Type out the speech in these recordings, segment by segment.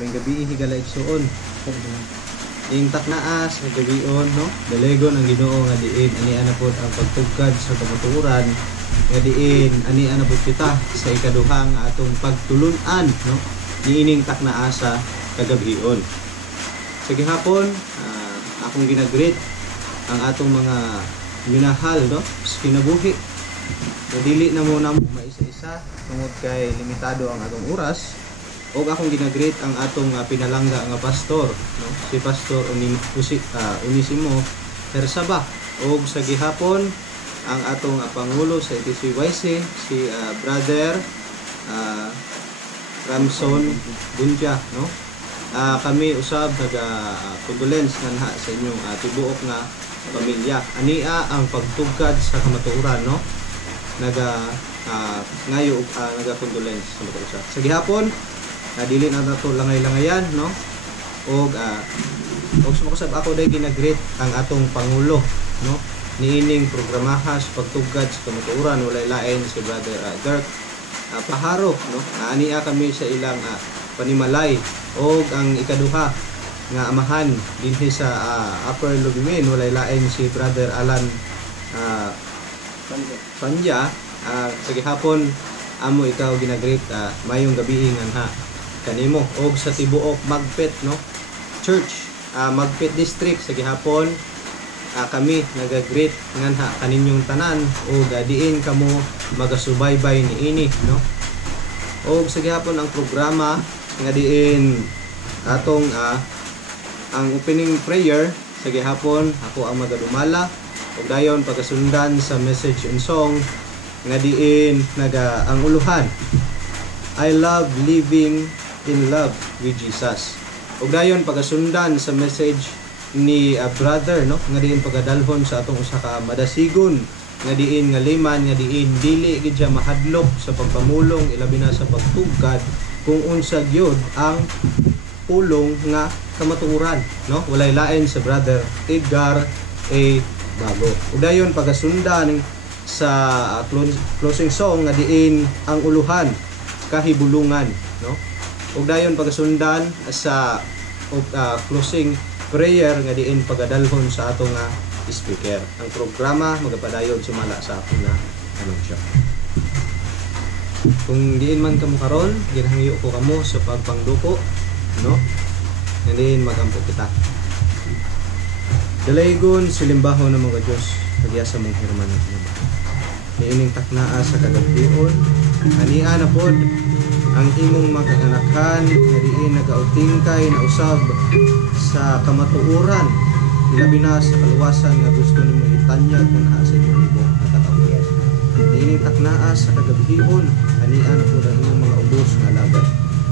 may gabi higala igsuon. Ing taknaas nga gabion no, dalegon ang Ginoo nga diin ani ana pod ang pagtugkad sa kamatuoran nga diin ani ana pod kita sa ikaduha nga atong pagtulun-an no, niining taknaasa kagabion. Sa gihapon akong ginagreet ang atong mga minahal no, sa kinabuhi. Dili na muna mo maisa-isa tungod kay limitado ang atong oras. Og akong ginagreet ang atong pinalangga nga pastor no, si Pastor Onesimo Hersaba. Og sa gihapon ang atong pangulo sa ETCYC si Brother Ramson Bunja no. Kami usab condolence nga sa inyong tibuok nga pamilya. Ania ang pagtugkad sa kamatuoran no, ngayo naga-condolence sa mga. Sa gihapon dili na nato langay-langayan no, og sumakasab ako dai ginagreet ang atong pangulo no, niining programaha sa pagtugkad sa kamatuoran walay lain si Brother Dirk Paharo no. Ania kami sa ilang panimalay og ang ikaduha nga amahan dinhi sa Upper Lubimin walay lain si Brother Alan Panja. Sa gihapon amo ikaw ginagreet mayong gabi nga kanimo og sa tibuok Magpet no Church, Magpet District sa gihapon kami nagagreet nga kaninyong tanan og diin kamo magasubaybay niini no. Og sa gihapon ang programa nga diin atong ang opening prayer sa gihapon ako ang magadumala ug dayon pagasundan sa message and song nga diin ang uluhan I love living in love with Jesus. Ug dayon pagasundan sa message ni brother no, nga diin pagadalhon sa atong usa ka madasigon nga diin nga liman nga diin dili gid siya mahadlok sa pagpamulong ilabi na sa pagtugkad kung unsa gyud ang pulong nga kamatuoran no, walay lain sa Brother Edgar A. Bago. Ug dayon pagasundan sa closing song nga diin ang uluhan kahibulungan no. Ug dayon pagasundan sa closing prayer nga diin pagadalhon sa atong speaker. Ang programa magapadayon sumala sa akong anunsyo. Kung diin man kamo karon ginahangyo ko kamo sa pagpangduko no, nga diin magampo kita. Dalaygon silimbaho ng mga Diyos pagyasa mong hirman niining taknaa sa kagabion ania na pod ang imong mag-anakhan nga diin nagauting kay na usab sa kamatuoran ilabi na sa kaluwasan nga gusto nimo itanyag nga naa sa imong ibong katawhan. Niining taknaa sa kagabion ania na pod ang imong mga ubos nga lagad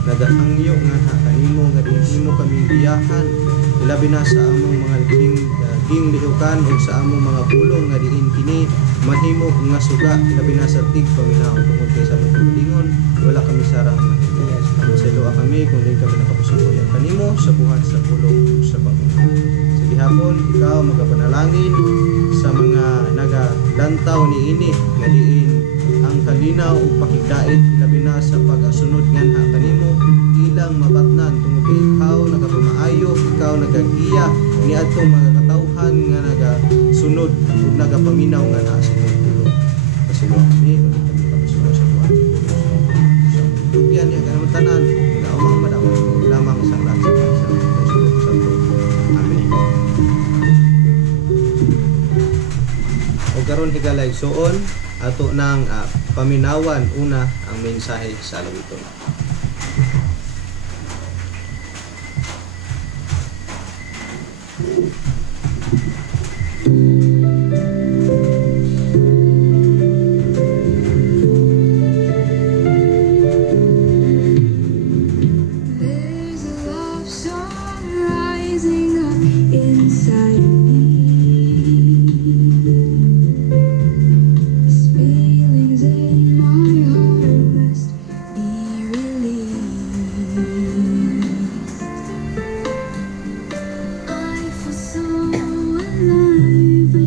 nagahangyo nga kanimo nga diin imo kami biyahan ilabi na sa among mga ging lihukan o sa among mga pulong nga diin kini mahimo nga suga labi na sa tig paminaw tungod kay sa among paglingon wala kami sarang mahimo. Sa doa kami kung di kami nakapasuloyan kanimo sa buhat sa pulong sa Panginoon. Sa gihapon ikaw magapanalangin sa mga nagalantaw niini nga diin ang kalinaw ug pakigdait labi na sa pagasunod nganha kanimo ilang mabatnan tungod kay ikaw nagapamaayo ikaw nagagiya niadtong mga katawhan nga nagasunod ug nagapaminaw nga naa sa imong pulong. Pasilo kami kung kami kapasulo sa buhat sa tugyan niya kanang tanan nga umang madawat lamang sa lahat sa Espiritu Santo. Amen. O karon higalay suon ato nang paminawan una ang mensahe sa alawiton. Alive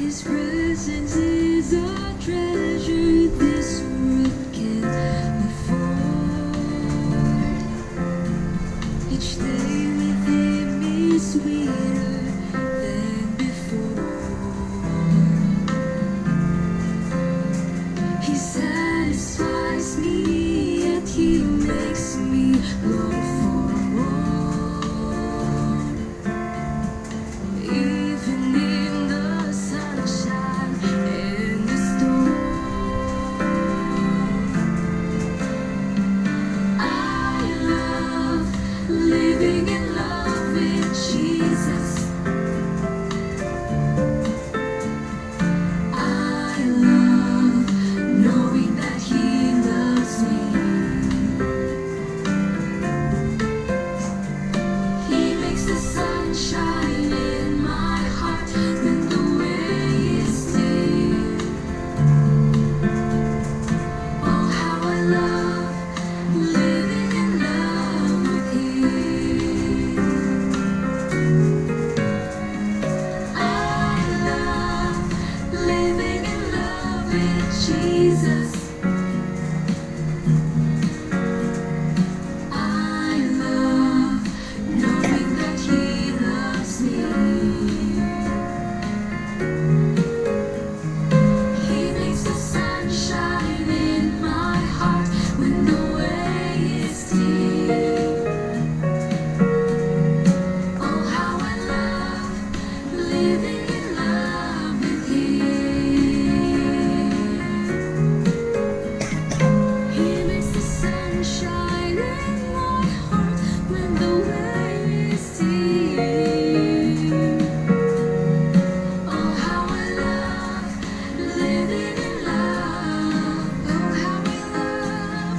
His presence is a treasure this world can't afford. Each day with him is sweeter than before. He satisfies me and he makes me long for more. Even in the sunshine and the storm, I love living in love with Jesus. I love knowing that he loves me. He makes the sun shine in my heart when the way is deep. Oh, how I love living in love with him. I love living in love with Jesus. I love knowing that he loves me. He makes the sun shine in my heart when the way is deep. Oh, how I love living in love with him. He makes the sun shine in my heart when the way is deep. Oh, how I love living in love. Oh, how I love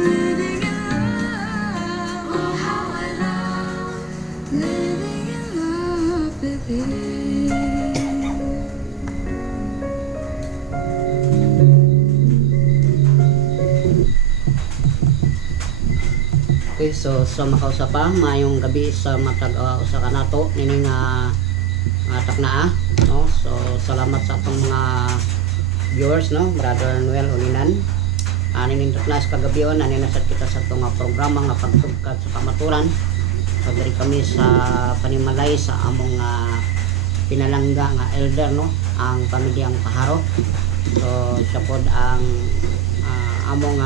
living in love. Oh, how I love living in love with him. Okay, so sa makausapa, mayong gabi sa matag usa ka nato nini nga taknaa, no? So salamat sa atong mga viewers, no? Brother Noel Ulinan. Nini takna sa kagabion, ani na sad kita sa atong programa nga pagtugkad sa kamaturan. So diri kami sa panimalay sa among pinalangga nga elder, no? Ang pamilyang Paharo. So siya pod ang among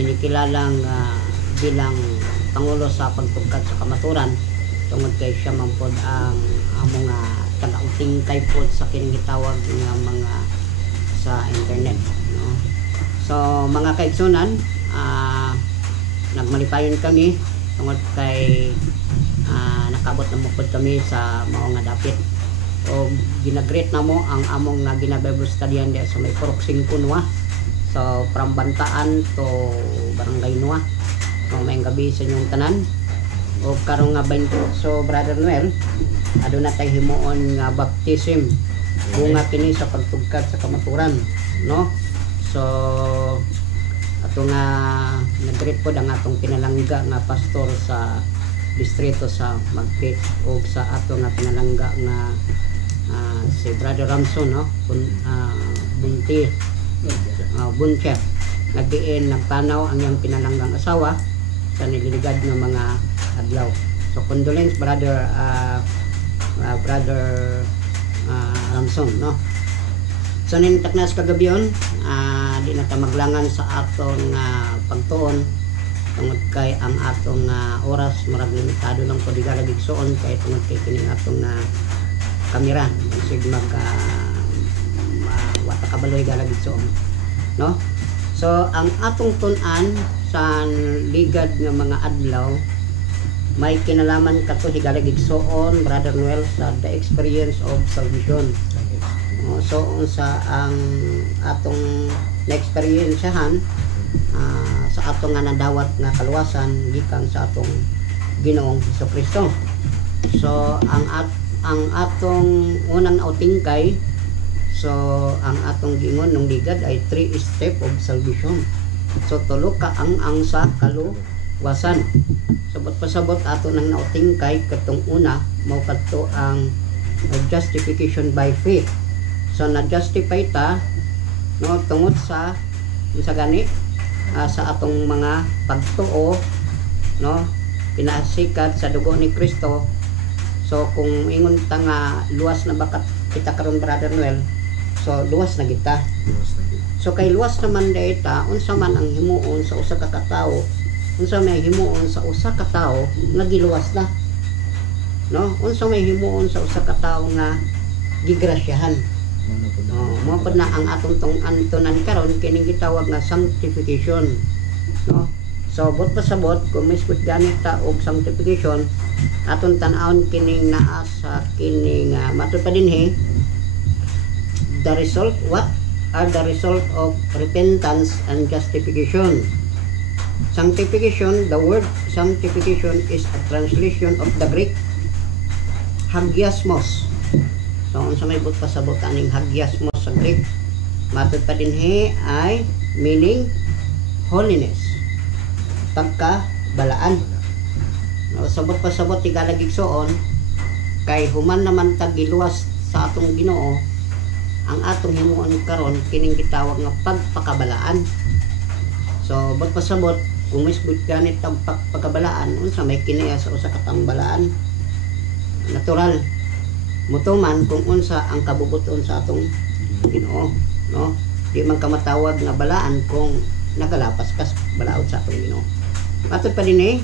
kinikilalang bilang pangulo sa pagtugkad sa kamaturan, tungod kay siya man pod ang among taga-utingkay pod sa kining gitawag nga mga sa internet, no? So mga kaigsunan, nagmalipayon kami tungod kay nakabot na mo pod kami sa mao nga dapit, o ginagreet na mo ang among gina-Bible studyan diya sa may Purok 5 Nuwa. So from Bantaan to Barangay Nuwa. So mayong gabi sa inyong tanan, o karong nga 20. So Brother Noel, aduna tay himuon nga baptism, bunga kini sa pagtugkad sa kamaturan, no? So ato nga nagreet pod ang atong pinalangga nga pastor sa distrito sa Magpit, o sa ato nga pinalangga nga si Brother Ramson, no? Buncher nagdiin nagtanaw ang iyang pinalanggang asawa sa nililigad ng mga adlaw. So condolence Brother Ramson, no? So nintaknas kagabion, di na ta maglangan sa atong pagtuon tungod kay ang atong oras marag limitado lang po di galagigsoon kay tungod kay kining atong kamera sig mag wata kabaloy galagigsoon, no? So ang atong tun-an sa ligad nga mga adlaw may kinalaman kato higalagigsoon Brother Noel sa the experience of salvation. So unsa ang atong na-experiencehan sa atong nga nadawat nga kaluwasan gikan sa atong Ginoong Hesukristo. So ang atong unang nautingkay, so ang atong giingon nung ligad ay 3 step of salvation. So tulo ka ang sa wasan. Sabot pasabot ato nang nautingkay katong una mao kadto ang justification by faith. So na-justify ta no tungod sa gani sa atong mga pagtuo no pinasikat sa dugo ni Kristo. So kung ingon ta nga luwas na bakat kita karon Brother Noel, so luwas na kita. So kay luwas naman dayta unsa man ang himuon sa usa ka katawo, unsa may himuon sa usa ka tawo nga giluwas na. No, unsa may himuon sa usa ka tawo nga gigrasyahan. Mo pud na ang atong antunan karon kining gitawag nga sanctification. No? So bot pasabot kung miskut ganit ta og sanctification, aton tan-awon kining naa sa kining matud pa dinhi the result. What are the result of repentance and justification? Sanctification, the word sanctification is a translation of the Greek hagiasmos. So unsa may but pasabot aning hagiasmos sa Greek, matud pa dinhi ay meaning holiness, pagkabalaan. No, sabot pasabot tigalagigsoon kay human naman tag giluwas sa atong Ginoo, ang atong himuon karon kining gitawag nga pagpakabalaan. So bot pasabot kung misbut ganit ang pagpakabalaan, unsa may kinaya sa usa ka tambalaan natural mutuman kung unsa ang kabubuton sa atong Ginoo, no? Di man ka matawag nga balaan kung nagalapas kas balaod sa atong Ginoo. Matud pa dinhi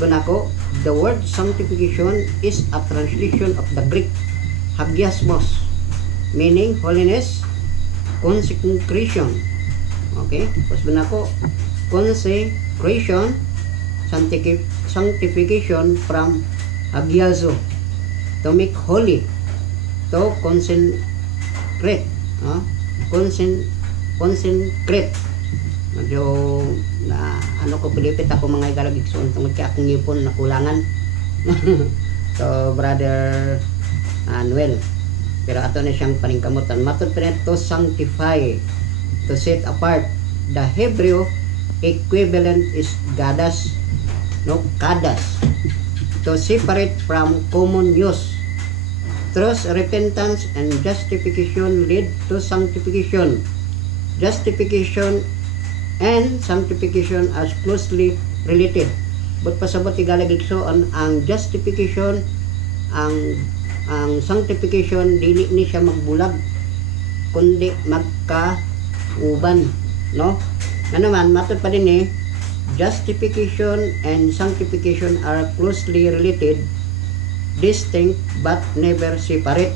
banako, the word sanctification is a translation of the Greek hagiasmos, meaning holiness, consecration. Okay? Tapos banako, consecration, sanctification from hagiazo, to make holy, to consecrate, consecrate. Medyo na ano ko pilipit ako mga igalagigsoon tungod kay akong ngipon na kulangan. So Brother Noel, pero ato na siyang paningkamutan. Matud pa to sanctify, to set apart. The Hebrew equivalent is gadas, no, kadas, to separate from common use. Thus repentance and justification lead to sanctification. Justification and sanctification are closely related. But pasabot tigalagigsoon ang justification, ang sanctification dili ni siya magbulag kundi magkauban, no? Ano man matud pa dinhi, justification and sanctification are closely related, distinct but never separate.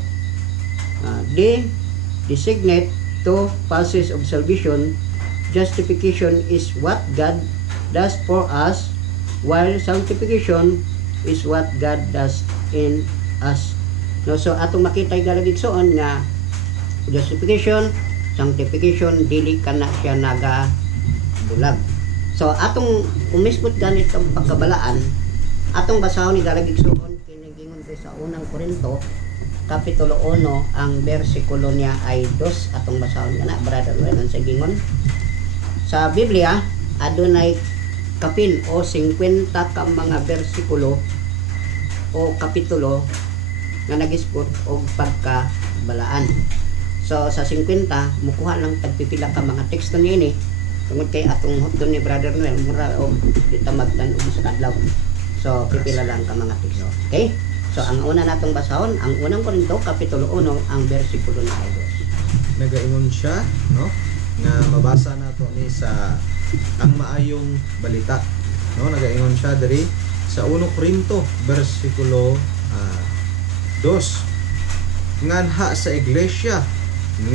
They designate two phases of salvation. Justification is what God does for us, while sanctification is what God does in us. No, so atong makita galagigsoon nga justification, sanctification dili kana siya naga bulag. So atong umisbot ganit ang pagkabalaan, atong basahon ni galagigsoon kinigingon sa unang Korinto kapitulo 1, ang bersikulo niya ay 2. Atong basahon kana Brother Noel sa gingon. Sa Biblia, adunay kapin o 50 ka mga bersikulo o kapitulo nga nagisbot og pagkabalaan. So sa 50 mukuha lang tagpipila ka mga teksto niini tungod kay atong hotdon ni Brother Noel mura og ditamagdan og sa kadlaw. So pipila lang ka mga teksto. Okay? So ang una natong basahon, ang unang Korinto kapitulo 1, ang bersikulo na ay 2. Nagaingon siya, no? Nga mabasa nato ni sa ang maayong balita, no? Nagaingon siya diri sa 1 Korinto bersikulo 2. Nganha sa iglesia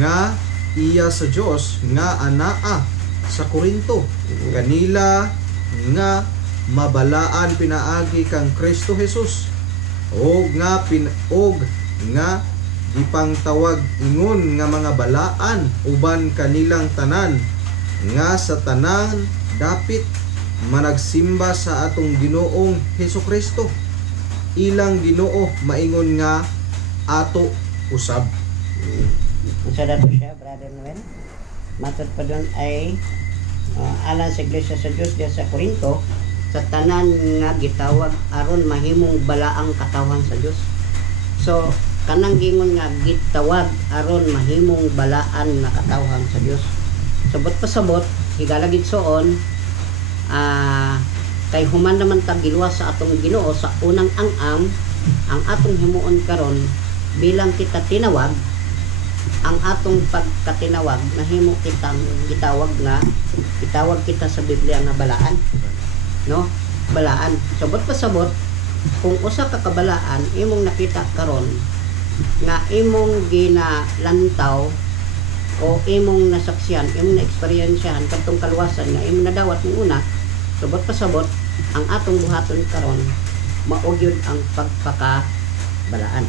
nga iya sa Dios nga anaa sa Korinto, kanila nga mabalaan pinaagi kang Kristo Jesus, og nga ipangtawag ingon nga mga balaan uban kanilang tanan, nga sa tanan dapit managsimba sa atong Ginoong Hesukristo, ilang Ginoo maingon nga ato usab. Unsa dato siya Brother Noel? Matud pa doon ay alang sa iglesia sa Dios diya sa Korinto sa tanan nga gitawag aron mahimong balaang katawhan sa Dios. So kanang gingon nga gitawag aron mahimong balaan nga katawhan sa Dios. Sabot pasabot higala gid soon kay human naman ta giluwas sa atong Ginoo sa unang ang atong himuon karon bilang kita tinawag, ang atong pagkatinawag nahimo kitang gitawag kita sa Biblia nga balaan, no? Balaan. Sabot pasabot kung usa ka kabalaan imong nakita karon nga imong ginalantaw o imong nasaksiyan, imong na-eksperyensyahan kadtong kaluwasan nga imong nadawat mong una, sabot pasabot ang atong buhaton karon mao gyud ang pagpakabalaan.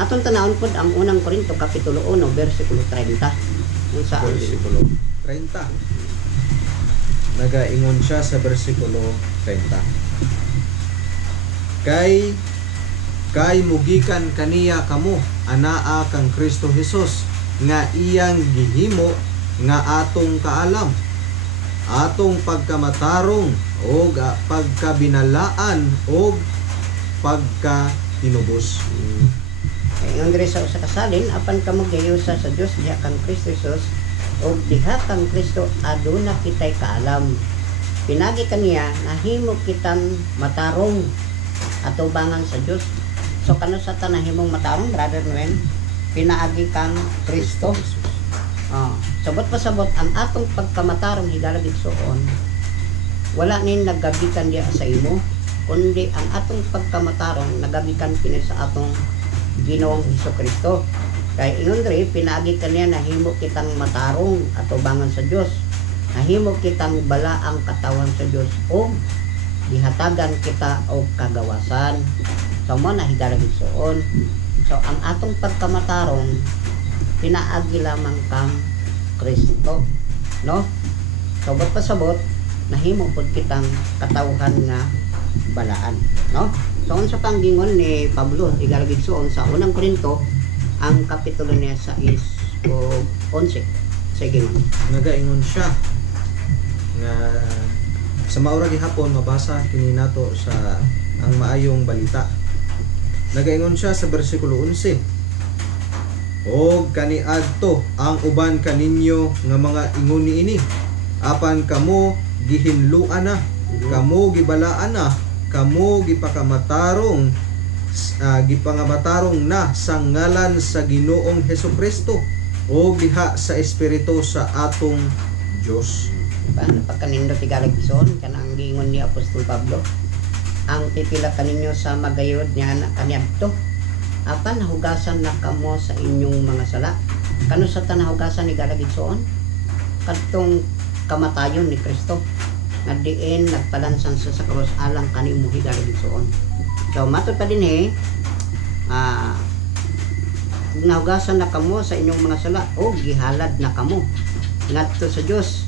Atong tanawon pod ang unang Korinto kapitulo 1 bersikulo 30. Unsa ang Versikulo 30. Nagaingon siya sa bersikulo 30. Kay mugikan kaniya kamo anaa kang Kristo Jesus nga iyang gihimo nga atong kaalam, atong pagkamatarong o pagkabinalaan o pagkatinubos. Kay Andre sa usa ka salin apan kamo gayusa sa Dios diha kang Kristo Jesus og diha kang Kristo aduna kitay kaalam. Pinagi kaniya nahimo kitang matarong atubangan sa Dios. So kano sa tanahimong matarong, Brother Noel? Pinaagi kang Kristo. Sabot pasabot ang atong pagkamatarong higala gid soon. Wala nin nagagikan diya sa imo, kundi ang atong pagkamatarong nagagikan kini sa atong Ginoong Hesukristo. Kay ingon diri pinaagi kaniya nahimo kitang matarong atubangan sa Dios. Nahimo kitang balaang katawan sa Dios o gihatagan kita og kagawasan. So mo na higala gid soon. So ang atong pagkamatarong pinaagi lamang kang Kristo, no? Sabot pasabot nahimo pud kitang katawhan nga balaan, no? So unsa pang gingon ni Pablo higala gid soon sa unang Korinto ang kapitulo niya 6 o 11. Sige man. Nagaingon siya nga sa maura gihapon mabasa kini nato sa ang maayong balita. Nagaingon siya sa bersikulo 11. Og kaniadto ang uban kaninyo nga mga ingon niini apan kamo gihinluan na, kamo gibalaan na, kamo gipakamatarong gipangamatarong na sa ngalan sa Ginoong Hesukristo o diha sa espiritu sa atong Dios. Paano pagkanindot igalag ison kanang gingon ni Apostol Pablo? Ang pipila kaninyo sa magayod niya na kaniadto apan nahugasan na kamo sa inyong mga sala. Kano sa tanahugasan ni galag ison? Kadtong kamatayon ni Kristo nga diin nagpalansan sa krus alang kanimo higalag ison. So matod pa din nahugasan na kamo sa inyong mga sala o gihalad na kamo ngadto sa Dios.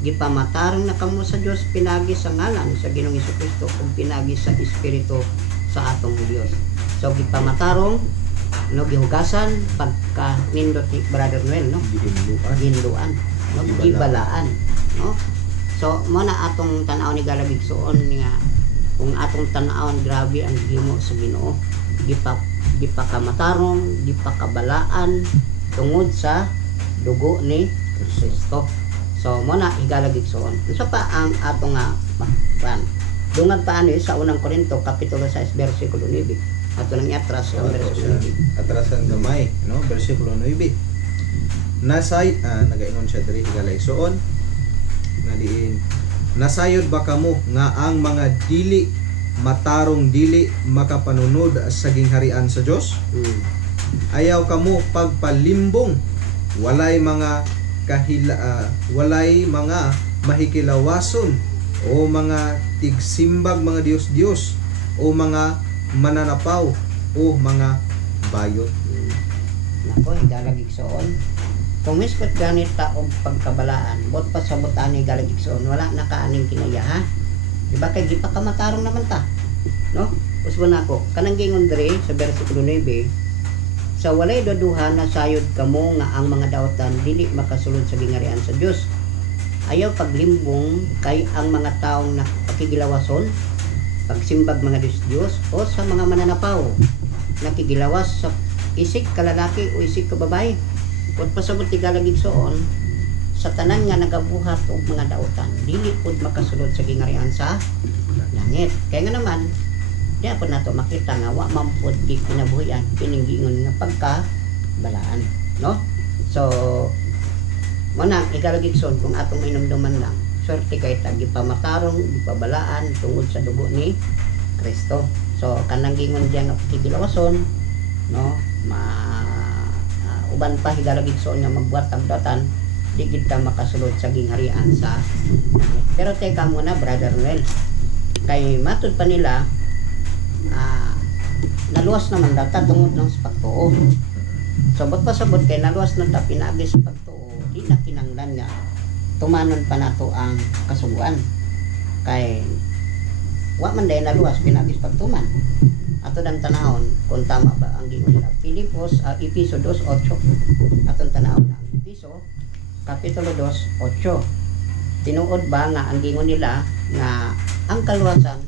Gipamatarong na kamo sa Dios pinagi sa ngalan sa Ginoong Hesukristo ug pinagi sa espiritu sa atong Dios. So gipamatarong no gihugasan pagka nindot ni Brother Noel, no? Ginluan, no? Gibalaan, no? So mo na atong tan-aw ni galabig suon nga kung atong tan-awon grabe ang himo sa Ginoo. Gipakamatarong, gipakabalaan tungod sa dugo ni Kristo. So mo na higalagig soon. Unsa pa ang atong nga dungag pa ano sa unang Korinto kapitulo 6 bersikulo 9. Ato nang iatras ang bersikulo 9. Atrasan gamay, no? Bersikulo 9. Nagaingon siya diri higalay soon. Nga diin nasayod ba kamo nga ang mga dili matarong dili makapanunod sa gingharian sa Dios? Ayaw kamo pagpalimbong walay mga walay mga mahikilawason o mga tigsimbag mga Diyos-Diyos o mga mananapaw o mga bayot. Nako, higalagig soon. Kung miskot ganita og pagkabalaan, bot pa sa butan ni higalagig soon, wala na kaaning kinaya ha. Diba kay di pa kamataron naman ta, no? Usbo na ako, kanang gingon diri sa bersikulo 9, sa walay daduha na sayod kamo nga ang mga daotan dili makasulod sa gingharian sa Dios. ayaw paglimbong kay ang mga taong nakikilawason, pagsimbag mga Diyos o sa mga mananapaw, nakikilawas sa isik ka lalaki o isik ka babae. Kung pasabot tigalag igsoon, sa tanan nga nagabuhat og mga daotan, dili pud makasulod sa gingarian sa langit. Kaya nga naman, di ako nato makita nga wa man pud kinabuhian piningingon nga pagkabalaan, no? So muna ikalagigson kung atong inumduman lang, swerte kay tagi pamatarong gipabalaan tungod sa dugo ni Kristo. So kanang gingon diyan nga kikilawason, no, uban pa higalagigson nga magbuhat ang datan, di kita makasulod sa gingharian sa langit. Pero teka muna, Brother Noel, kay matud pa nila naluwas naman data tungod lang sa pagtuo. So ba't pasabot kay naluwas na ta pinagi sa pagtuo, di na kinanglan nga tumanon pa nato ang kasuguan. Kay wa man day naluwas pinagi sa pagtuman. Ato dan tanahon kung tama ba ang gingon nila. Filipos Episo 2:8. Atong tanahon ang Episo Kapitulo 2:8. Tinuod ba nga ang gingon nila nga ang kaluwasan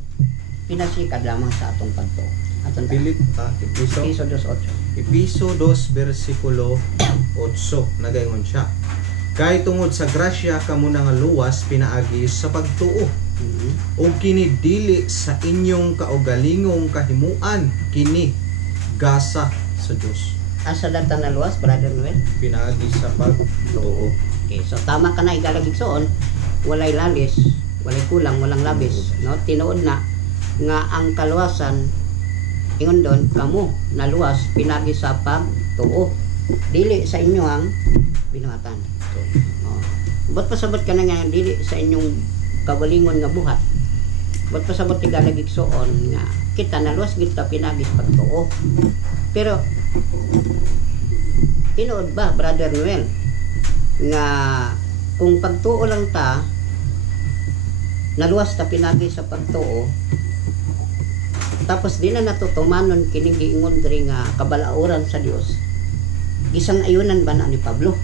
pinasikad lamang sa atong pagtuo. Atong Episo 2:8. Episo 2 versikulo 8 nagaingon siya. Kay tungod sa grasya kamo nga luwas pinaagi sa pagtuo. O kini dili sa inyong kaugalingong kahimuan, kini gasa sa Dios. Asa data na luwas, Brother Noel? Pinaagi sa pagtuo. Okay, so tama ka na igalagigsoon, walay lalis, walay kulang, walang labis, no? Tinuod na nga ang kaluwasan ingon doon kamo naluwas pinagi sa pagtuo, dili sa inyo ang binuhatan. Ba't pasabot ka na nga dili sa inyong kabalingon nga buhat? Ba't pasabot igalagigsoon nga kita naluwas kita pinagi sa pagtuo? Pero tinuod ba, Brother Noel, nga kung pagtuo lang ta naluwas ta pinagi sa pagtuo, tapos di na natutumanon kining giingon diri nga kabalauran sa Dios, isang ayunan ba na ni Pablo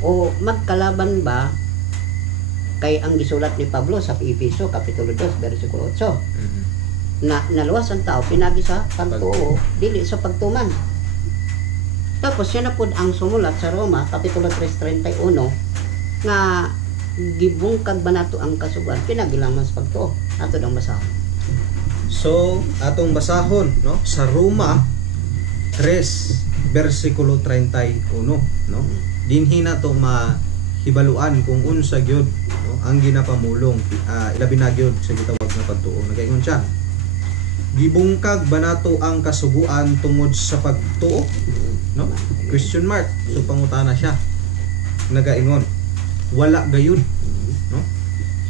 o magkalaban ba kay ang gisulat ni Pablo sa Episo Kapitulo 2 versikulo 8 na naluwas ang tao pinagi sa pagtuo dili sa pagtuman. Tapos siya na pud ang sumulat sa Roma Kapitulo 3:31 nga gibungkag ba nato ang kasugan pinagi lamang sa pagtuo. Ato dang basahon. So, atong basahon, no? Sa Roma 3 versikulo 31, no? Dinhi na to mahibaluan kung unsa gyud, no, ang ginapamulong ilabi na gyud sa gitawag nga pagtuo. Nagaingon siya. Gibungkag ba nato ang kasuguan tungod sa pagtuo, no? Question mark. So pangutana siya. Nagaingon, wala gayud, no?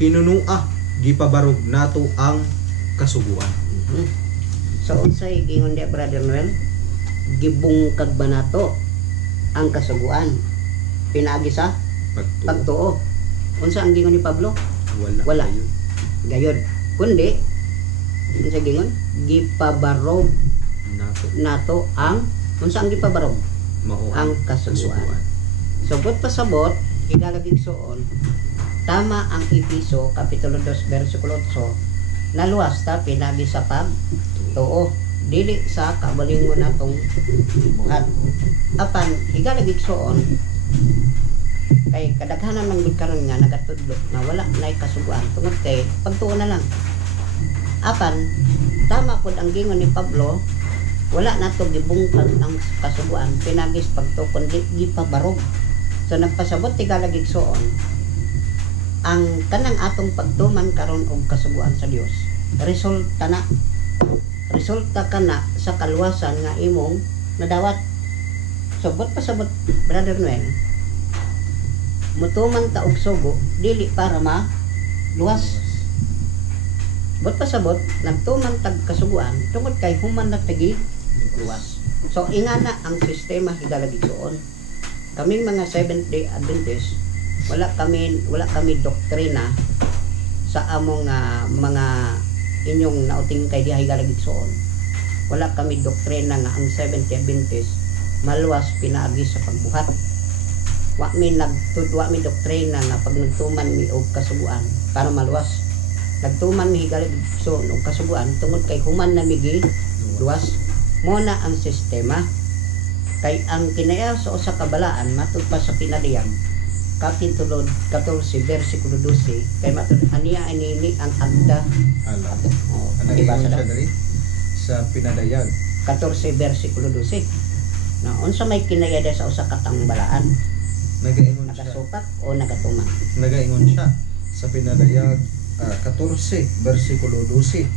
Hinunua gipabarog nato ang kasuguan. So unsay gingon di, Brother Noel? Gibungkag ba nato ang kasuguan pinagi sa pagtuo? Unsa ang gingon ni Pablo? Wala. Gayud. Kundi unsa gingon? Gipabarog nato ang unsa ang gipabarog? Mao Ang kasuguan. So but pasabot igalagigsoon tama ang Episo Kapitulo 2 versikulo 8 naluwas ta pinagi sa pagtuo dili sa kabalingon natong buhat. Apan higalagigsoon kay kadaghanan ng karon nga nagatudlo na wala nay kasuguan tungod kay pagtuo na lang. Apan tama pod ang gingon ni Pablo, wala nato gibungkag ang kasuguan pinagi sa pagtuo kundi gipabarog. So nagpasabot higalagigsoon ang kanang atong pagtuman karon og kasuguan sa Dios resulta kana sa kaluwasan nga imong nadawat. So but pasabot, Brother Noel, mutuman ta og sugo dili para luwas. But pasabot nagtuman tag kasuguan tungod kay human na tagi luwas. So ingana ang sistema higalagigsoon. Kaming mga Seventh Day Adventist wala kami doktrina sa among mga inyong nauting kay dihay galagigsoon. Wala kami doktrina nga ang Seventh Day Adventist maluwas pinaagi sa pagbuhat. wa mi doktrina nga pag nagtuman mi og kasubuan para maluwas. Nagtuman mi higalig so og kasubuan tungod kay human na migi luwas. Mo na ang sistema kay ang kinaya sa usa ka balaan matud pa sa pinadiyang kapitulo 14 bersikulo 12 kay matud aniya ini ang agda Ala. oh, Ano diba ingon sa siya dali sa pinadayag 14 bersikulo 12 na unsa may kinaya sa usa ka tangbalaan nagaingon siya nagasupak o nagatuman. nagaingon siya sa pinadayag 14 bersikulo 12.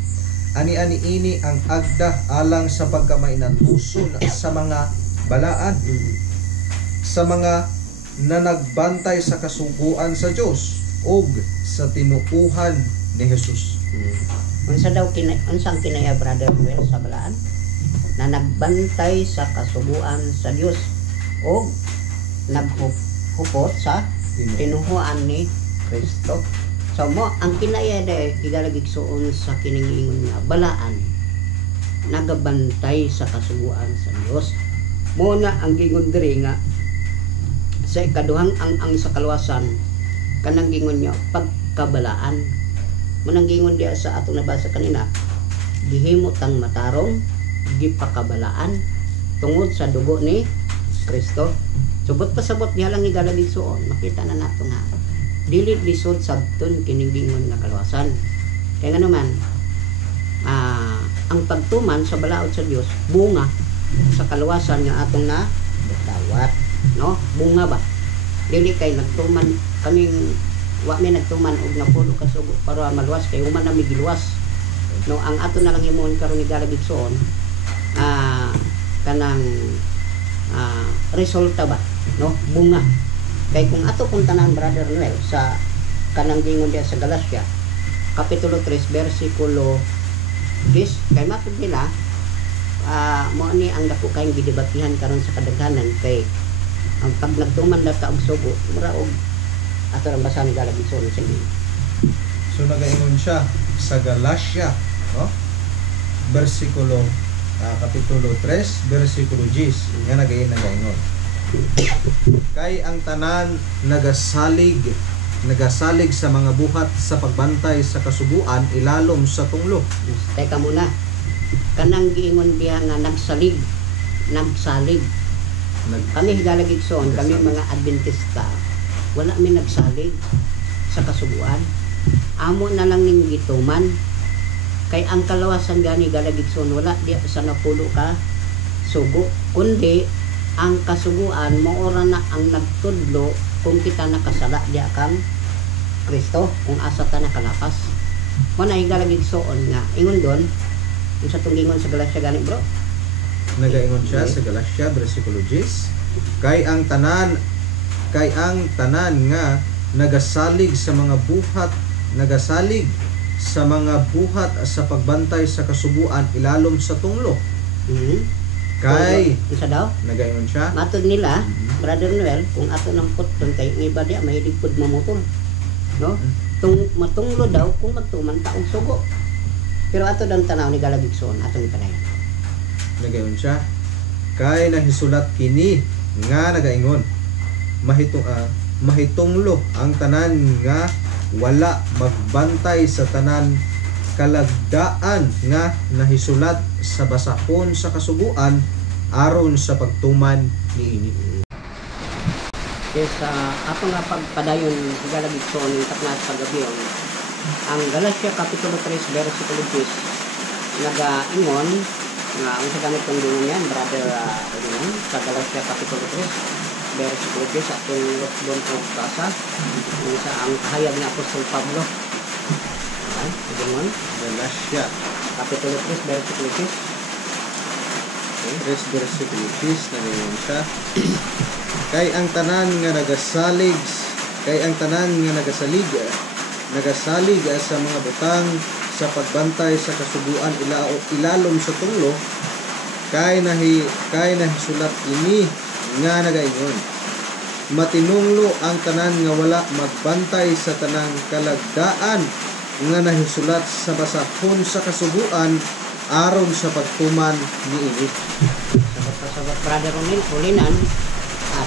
Ani-ani ini ang agda alang sa pagkamainan-uson sa mga balaan, sa mga nanagbantay sa kasuguan sa Dios ug sa tinuuhan ni Jesus. Unsang kinaya brother Noel sa balaan na nagbantay sa kasuguan sa Dios o naghupot sa tinuhuan ni Kristo. So mo ang kinaya day higalagig suon sa kiningingon nga balaan nagabantay sa kasuguan sa Dios. Mo na ang gingon diri nga sa ikaduhang ang sa kaluwasan kanang gingon niya pagkabalaan. Mo nang gingon diya sa atong nabasa kanina gihimot ang matarong gipakabalaan tungod sa dugo ni Kristo. Subot pasabot niya lang higalagig suon makita na nato nga dili lisod sabton kining gingon nga kaluwasan. Kaya nga naman ang pagtuman sa balaod sa Dios bunga sa kaluwasan nga atong na dawat, no? Bunga ba? Dili kay nagtuman kaming wa mi nagtuman og napulo ka sugo para maluwas kay human na mi giluwas. No, ang ato na lang himuon karon ni galagig suon kanang resulta ba, no? Bunga. Kay kung ato kung tanan brother Noel sa kanang gingon diya sa Galacia kapitulo 3 bersikulo 10 kay matud nila mo ni ang dako kay gidebatihan karon sa kadaghanan kay ang pag nagtuman na ta og sugo mura og ato lang basahan ni galagig suon sige. So nagaingon siya sa Galacia, no? Bersikulo kapitulo 3 bersikulo 10 nga nagaingon kay ang tanan nagasalig sa mga buhat sa pagbantay sa kasuguan ilalom sa tunglo. Teka muna. Kanang giingon diya nga nagsalig. Kami higalagig suon, kami mga Adventista. Wala mi nagsalig sa kasuguan. Amo na lang ning gituman. Kay ang kalawasan gani galagig suon wala diya sa napulo ka sugo kundi ang kasuguan mo ora na ang nagtudlo kung kita nakasala diya kang Kristo kung asa ta nakalapas. Mo na higalagig suon nga ingon don sa tunggingon sa Galacia gani bro. Nagaingon siya sa Galacia bersikulo 10 kay ang tanan nga nagasalig sa mga buhat sa pagbantay sa kasuguan ilalom sa tunglo. Kay isa daw nagaingon siya matod nila brother Noel kung ato nang putton kay ang iba diya mahilig pud mamutol, no? Matunglo daw kung magtuman ta og sugo. Pero ato dang tanaw ni galagig suon atong ipadayon. Nagaingon siya kay nahisulat kini nga nagaingon mahitunglo ang tanan nga wala magbantay sa tanan kalagdaan nga nahisulat sa basahon sa kasuguan aron sa pagtuman niini. Yes, ako nga pagpadayon higalagig suon ng taknas paggabi ang Galacia kapitulo 3 bersikulo 10 nagaingon nga ang sa gamit kong dingon yan brother sa Galacia kapitulo 3 bersikulo 10 atong lutbon o kasa sa ang kahayag ni Apostol Pablo dingon Galacia kapitulo 3 bersikulo 10 3 bersikulo 10 nagaingon siya kay ang tanan nga nagasalig sa mga butang sa pagbantay sa kasuguan ilalom sa tunglo kay nahisulat ini nga nagaingon matinunglo ang tanan nga wala magbantay sa tanang kalagdaan nga nahisulat sa basahon sa kasuguan aron sa pagtuman niini. Sabat brother Ronil ulinan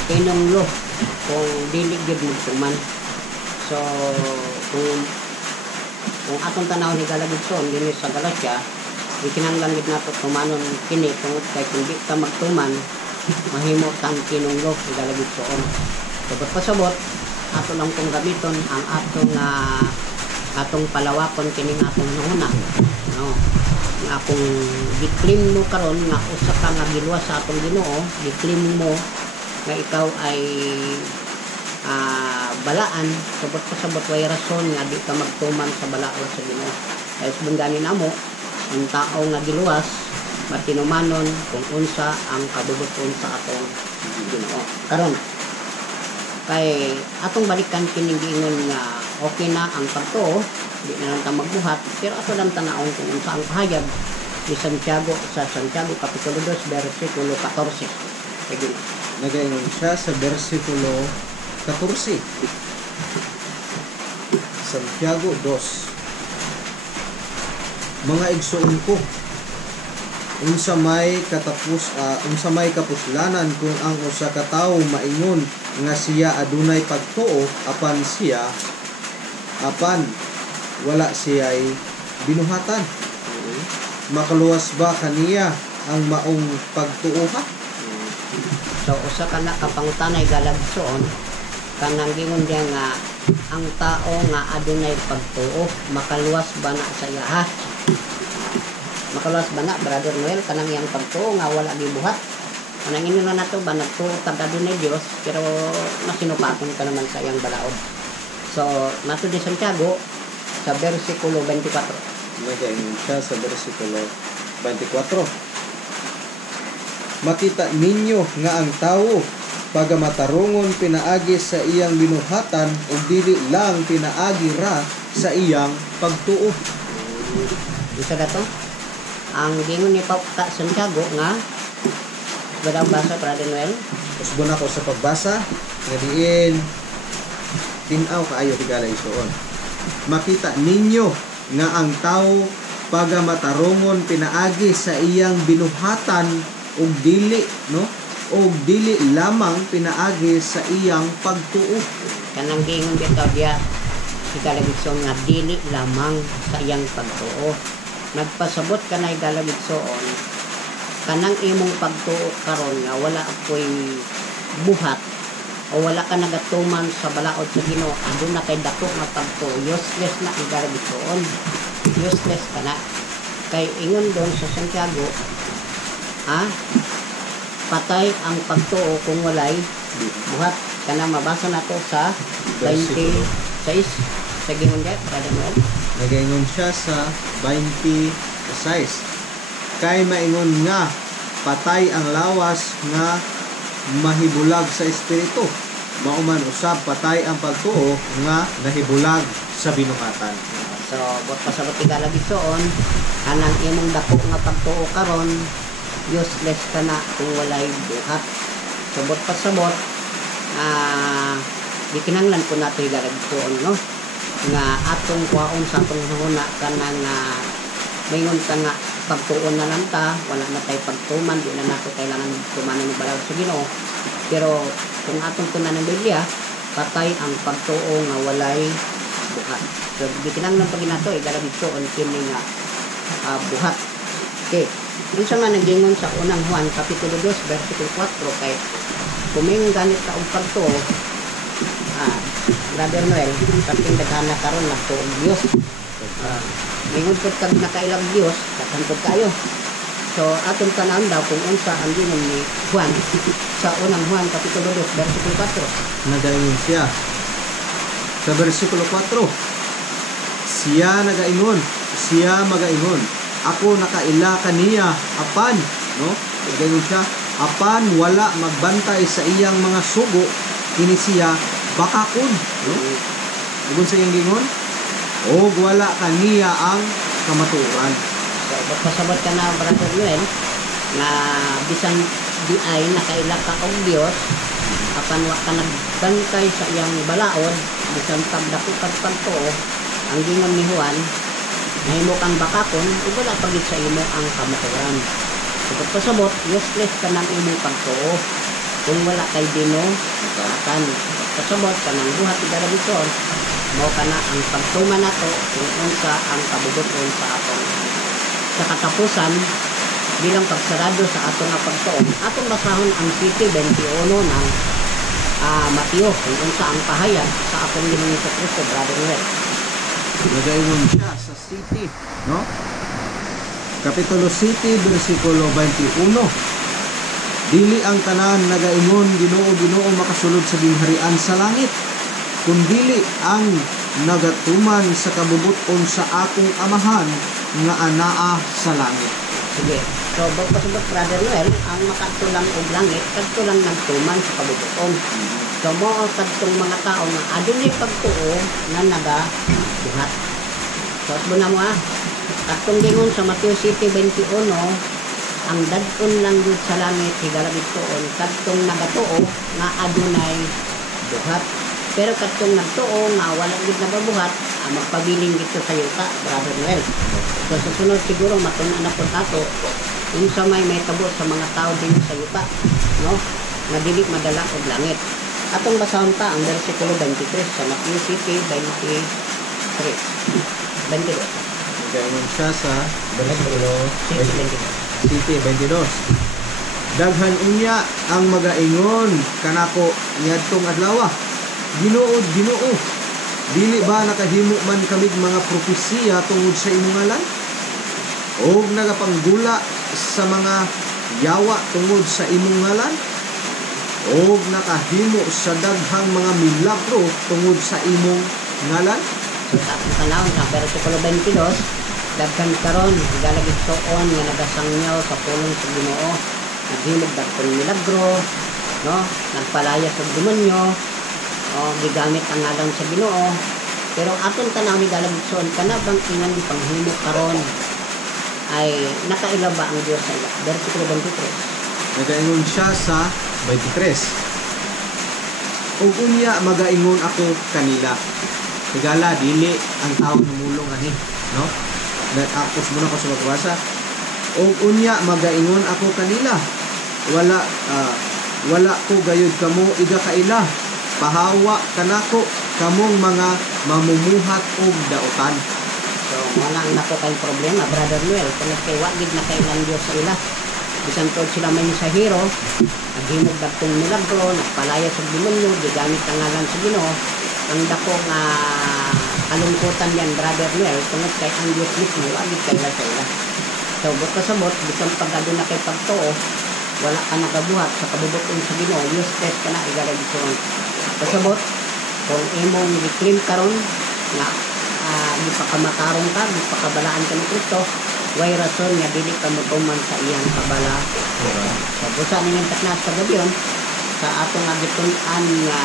kinunglo kung dili gyud mo tuman. So kung atong tanaw ni Galagidson dinhi sa Galacia, ikinahanglan gid nato tumanon kini tungod kay kung di ka magtuman mahimo kang kinunglo ni Galagidson. Sabot pasabot ato lang kung gamiton ang atong palawakon kining atong nuna, no, nga kung giklim mo karon nga usa ka nga giluwas sa atong Ginoo, giklim mo nga ikaw ay balaan, sabot pasabot way rason nga di ka magtuman sa balaod sa Ginoo. Kaya subundanin namo ang tao nga giluwas matinumanon kung unsa ang kabubuton sa atong Ginoo. Karon kay atong balikan kining giingon nga okay na ang pagtuo, di na lang ta magbuhat, pero ato lang tanaon kung unsa ang pahayag ni Santiago sa Santiago Kapitulo 2 versikulo 14. Sige. Nagaingon siya sa versikulo 14. Santiago 2. Mga igsoon ko, unsa may kapuslanan kung ang usa ka tawo maingon nga siya adunay pagtuo apan wala siya'y binuhatan. Makaluwas ba kaniya ang maong pagtuoha? So usa ka na kapangutanay Galagson kanang gingon diya nga ang tao nga adunay pagtuo makaluwas ba na sa iya ha? Makaluwas ba na Brother Noel kanang iyang pagtuo nga wala gibuhat? Kanang inyo na nato ba nagtuo kag adunay Dios pero masinupaton ka naman sa iyang balaod. So nato di Santiago sa versikulo 24. Nagaingon siya sa versikulo 24. Makita ninyo nga ang tawo pagamatarungon pinaagi sa iyang binuhatan ug dili lang pinaagi ra sa iyang pagtuo. Isa dato ang gingon ni Papa Santiago nga badang basa Brother Noel. Usbon ako sa pagbasa nga diin tinaw kaayo tigala isuon. Makita ninyo nga ang tawo pagamatarungon pinaagi sa iyang binuhatan ug dili ug dili lamang pinaagi sa iyang pagtuo. Kanang gingon dito diya si Galagidson nga dili lamang sa iyang pagtuo. Nagpasabot ka na Galagidson kanang imong pagtuo karon nga wala ako'y buhat o wala ka nagatuman sa balaod sa Ginoo, adun na kay dako nga pagtuo, useless na ang Galagidson. Useless ka na. Kay ingon doon sa Santiago, patay ang pagtuo kung walay buhat. Kana mabasa nato sa 26 sa gingon diya Brother Noel. Nagaingon siya sa 26. Kay maingon nga patay ang lawas nga mahibulag sa espiritu. Mauman usab patay ang pagtuo nga nahibulag sa binuhatan. So, bot pasabot tigala gitsoon, kanang imong dako nga pagtuo karon, useless ka na kung walay buhat. So, bot pasabot, di kinanglan po nato tigala gitsoon, no? Nga atong kwaon sa atong huna kanang maingon ka nga pagtuon na lang ta, wala na tayo pagtuman, di na nato kailangan tumanan ng balawad sa Ginoo. Pero kung atong tunan ng Biblia, patay ang pagtuo nga walay buhat. So, di kinanglan pag nato Galagidson kini nga buhat. Okay. Unsa man nagingon sa unang Juan Kapitulo 2 versikulo 4 kay kumingon ganit ka og pagtuo, Brother Noel, kaping daghan na karon nagtuo og Dios. Mingon pud kag nakailang Dios, katantod kayo. So atong tanan daw kung unsa ang gingon ni Juan sa unang Juan Kapitulo 2 versikulo 4. Nagaingon siya sa versikulo 4. Siya magaingon, ako nakaila kaniya apan, no? Nagaingon siya, apan wala magbantay sa iyang mga sugo, kini siya bakakon, no? Ugon sa iyang gingon, o wala kaniya ang kamatuoran. So pasabot ka na Brother Noel na bisan di ay nakaila ka og Dios apan wa ka nagbantay sa iyang balaod bisan pagdako kag pagtuo ang gingon ni Juan nahimo kang bakakon ug wala pagit sa imo ang kamatuoran. So pasabot useless ka nang imong pagtuo. kung wala kay dino akan kasabot kanang buhat igalabiton mo kana ang pagtuman nato kung unsa ang kabubuton sa atong sa katapusan bilang pagsarado sa atong pagtuon. Atong basahon ang City 21 ng Mateo kung unsa ang pahayag sa atong Ginoong Kristo, Brother Noel. Nagaingon siya sa City, no? Kapitulo 7, versikulo 21. Dili ang tanan nagaingon Ginoo Ginoo makasulod sa gingharian sa langit, kundili ang nagatuman sa kabubuton sa akong amahan nga anaa sa langit. Sige. So, pasubot Brother Noel, ang makatulang og langit, kadto lang nagtuman sa kabubuton. So, mo kadtong mga tao nga adunay pagtuo nga nagabuhat. So, at na mo kadtong gingon sa Mateo 7:21, ang dadon lang yun sa langit higalagituon kadtong nagatuo nga adunay buhat. Pero kadtong nagtuo nga wala gid nagabuhat, magpabiling dito sa yuta, Brother Noel. So susunod siguro matun-an na po tato yung sa may tabo sa mga tao din sa yuta, no? Nga dili madala og langit. Atong basahon ta ang bersikulo 23 sa Matthew 7:23. 22. Nagaingon siya sa versikulo 22. 7:22. Daghan unya ang magaingon kanako niadtong adlaw. Ginoo, Ginoo, dili ba nakahimo man kami mga propesiya tungod sa imong ngalan? O nagapanggula sa mga yawa tungod sa imong ngalan? O nakahimo sa daghang mga milagro tungod sa imong ngalan? So tapos tanawon sa bersikulo 22, daghan karon higalagit tuon nga nagasangyaw sa pulong sa Ginoo, naghimog dagkong milagro, no? Nagpalaya sa demonyo, o gigamit ang ngalan sa Ginoo. Pero aton tanaw ni galagson kana bang ilang panghimo karon ay nakaila ba ang Dios sa ila? Bersikulo 23. Nagaingon siya sa 23. Ug unya magaingon ako kanila. Tigala dili ang tao namulong ani, no? Nag-akos muna ko sa magbasa. Ug unya magaingon ako kanila. Wala ko gayud kamo iga kaila. Pahawa kanako kamong mga mamumuhat og daotan. So wala ang nako kay problema, Brother Noel, kung kay wa gid na kay lang Dios sa ila. Bisan tod sila may mensahero, naghimog dagkong milagro, nagpalaya sa demonyo, gigamit ang ngalan sa Ginoo. Ang dako nga kalungkutan yan, Brother Noel, tungod kay ang Dios mismo wa gid kay la sa ila. So sabot bisan pag aduna kay pagtuo, wala ka nagabuhat sa kabubuton sa Ginoo, useless ka na igalagison. Pasabot, kung imong i-claim karon nga di pa kamatarong ka, di pa kabalaan ka ni Kristo, way rason nga dili ka mutuman sa iyang kabala. So busa ning taknas sa gabyon sa atong agitun-an nga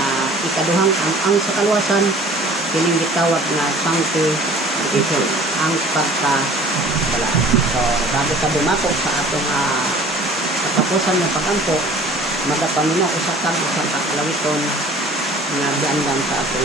ikaduhang ang sa kaluwasan kining gitawag nga sanctification, ang pagkabalaan. So bago ka dumako sa atong katapusan ng pagampo, magapaminaw usa ka kalawiton nga giandam sa atong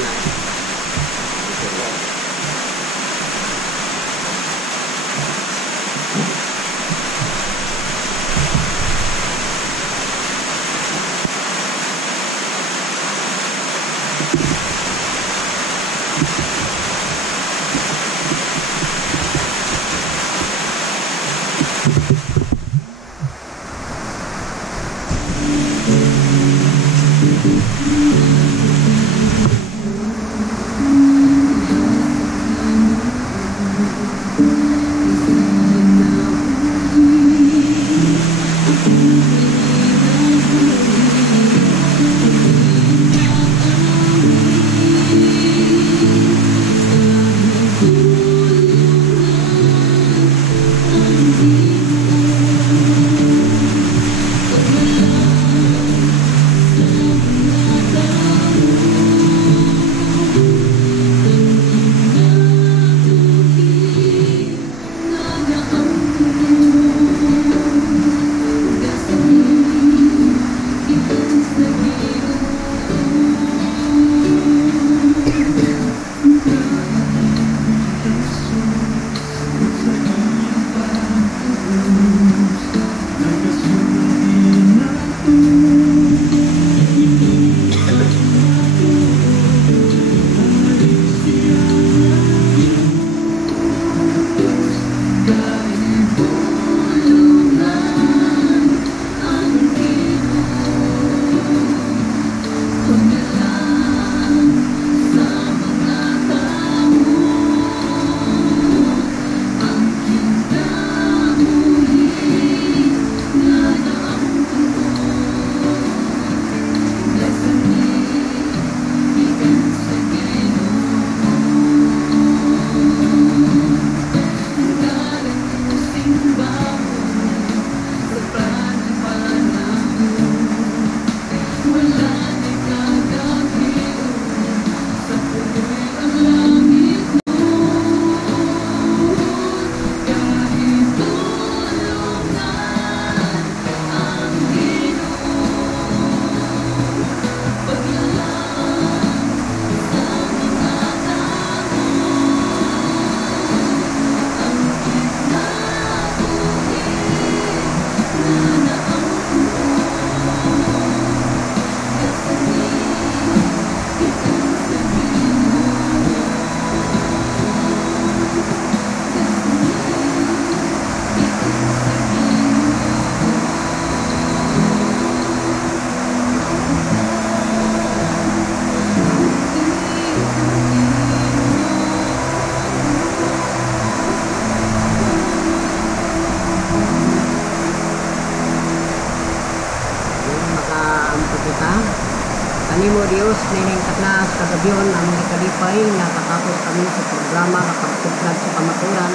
kanimo Dios nining taknas kagabion ang ikalipay nga katapos kami sa programa makapagtugtad sa kamaturan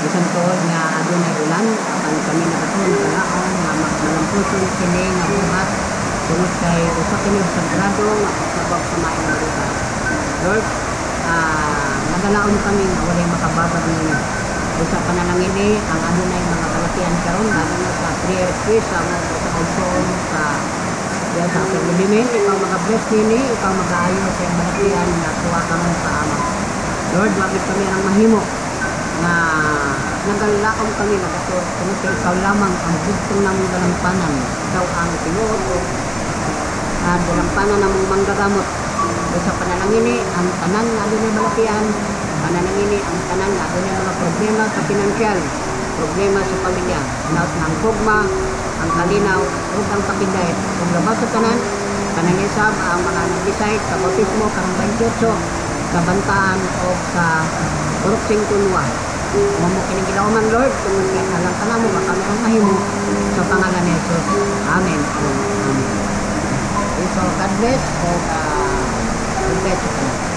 bisan tuod nga adunay ulan apan kami nakatuon nakalaon nga magmalampuson kini nga buhat tungod kay usa kini sagrado nga pagsabak sa maayong nga lugar. Lord, nagalaon kami nga walay makababad ninyo. Usa panalangin ang adunay mga kalatian karon lalo na sa prayer quiz sa mga sa konson sa yan sa pagbibimin, ikaw mag-bless nini, ikaw mag-aayo sa iyong malatian na tuwa ka man sa ama. Lord, wagit kami ang mahimo na nagalaom kami nagatuot kung ikaw lamang ang bugtong namong dalampanan. Ikaw ang tinuod o dalampanan namong manggagamot. Sa panalangin ang tanan na adunay malatian, panalangin ang tanan na adunay mga problema sa pinansyal, problema sa pamilya, lahat ng pugma, ang kalinaw o ang kapinday. Kung labas sa tanan, panangisab ang mga nag-decide sa bautismo, karang 28, sa bantaan o sa Poroksing Kunwa. Kung mo kinigilauman, Lord, kung alam ka na mo, baka mayroong mahimo sa pangalan ni Jesus. Amen. Amen. So, God bless o God bless you.